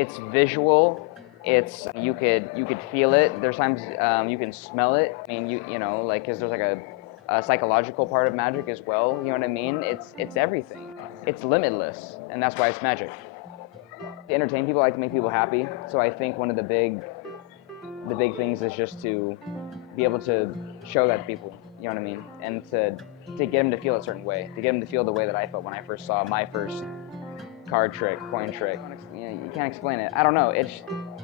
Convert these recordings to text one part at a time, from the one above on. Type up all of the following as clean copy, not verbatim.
It's visual. It's you could feel it. There's times you can smell it. I mean, you know, like, 'cause there's like a psychological part of magic as well. You know what I mean? It's everything. It's limitless, and that's why it's magic. To entertain people, I like to make people happy. So I think one of the big things is just to be able to show that to people. You know what I mean? And to get them to feel a certain way, to get them to feel the way that I felt when I first saw my first card trick, coin trick. You can't explain it. I don't know. It's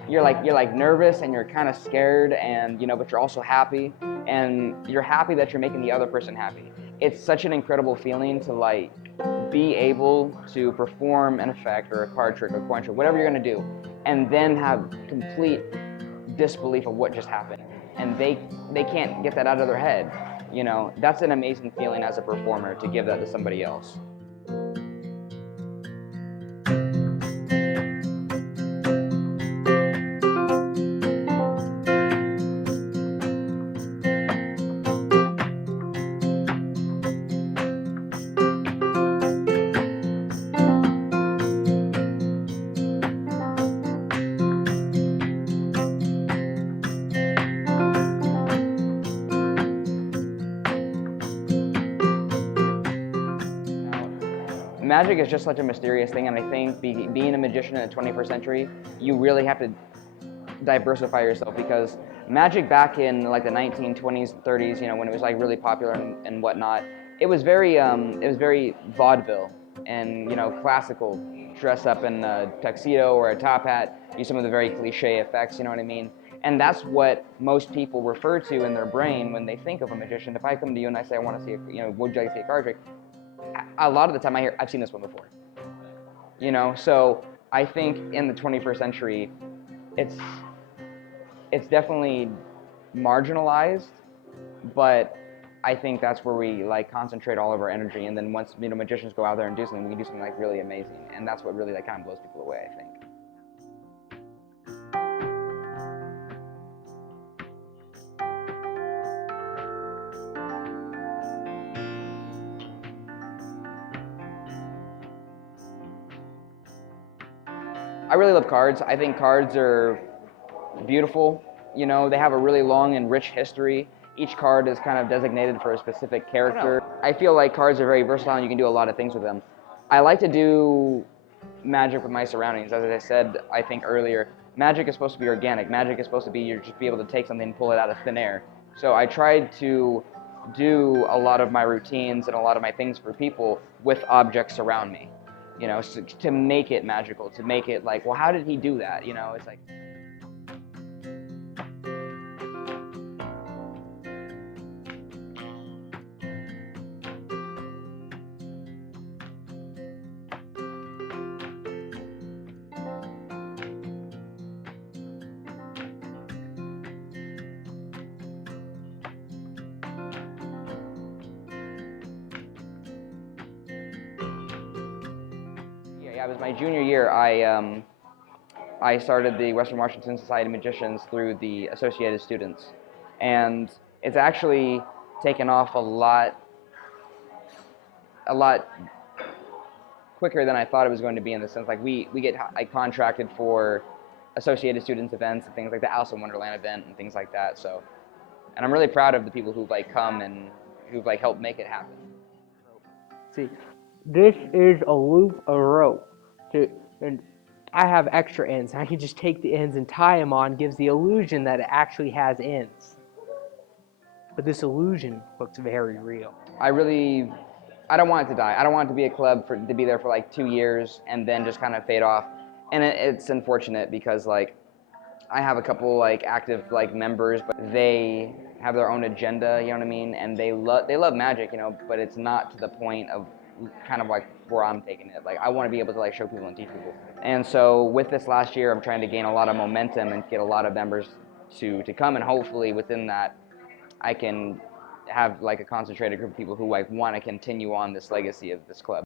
you're like nervous and you're kind of scared, and but you're also happy, and you're happy that you're making the other person happy. It's such an incredible feeling to like be able to perform an effect or a card trick or coin trick, whatever you're gonna do, and then have complete disbelief of what just happened, and they can't get that out of their head. That's an amazing feeling as a performer to give that to somebody else. Magic is just such a mysterious thing, and I think being a magician in the 21st century, you really have to diversify yourself, because magic back in like the 1920s, 30s, when it was like really popular and whatnot, it was very vaudeville and classical, dress up in a tuxedo or a top hat, use some of the very cliche effects, you know what I mean? And that's what most people refer to in their brain when they think of a magician. If I come to you and I say I want to see, would you like to see a card trick? A lot of the time I hear, I've seen this one before. So I think in the 21st century, it's it's definitely marginalized, but I think that's where we like concentrate all of our energy. And then once magicians go out there and do something, we can do something like really amazing, and that's what really like kind of blows people away, I think. I really love cards. I think cards are beautiful. They have a really long and rich history. Each card is kind of designated for a specific character. I feel like cards are very versatile and you can do a lot of things with them. I like to do magic with my surroundings. As I said, I think earlier, magic is supposed to be organic. Magic is supposed to be you just be able to take something and pull it out of thin air. So I tried to do a lot of my routines and a lot of my things for people with objects around me. So to make it magical, to make it like, well, how did he do that? It's like. Yeah, it was my junior year. I started the Western Washington Society of Magicians through the Associated Students, and it's actually taken off a lot quicker than I thought it was going to be, in the sense like we get I contracted for Associated Students events and things like the Alice in Wonderland event and things like that. So, and I'm really proud of the people who've like come and who've like helped make it happen. See, this is a loop of rope. And I have extra ends. I can just take the ends and tie them on. Gives the illusion that it actually has ends. But this illusion looks very real. I don't want it to die. I don't want it to be a club to be there for like 2 years and then just kind of fade off. And it's unfortunate because like I have a couple like active like members, but they have their own agenda, you know what I mean? And they love magic, but it's not to the point of kind of like where I'm taking it. Like I want to be able to like show people and teach people. And so with this last year, I'm trying to gain a lot of momentum and get a lot of members to come, and hopefully within that I can have like a concentrated group of people who like want to continue on this legacy of this club.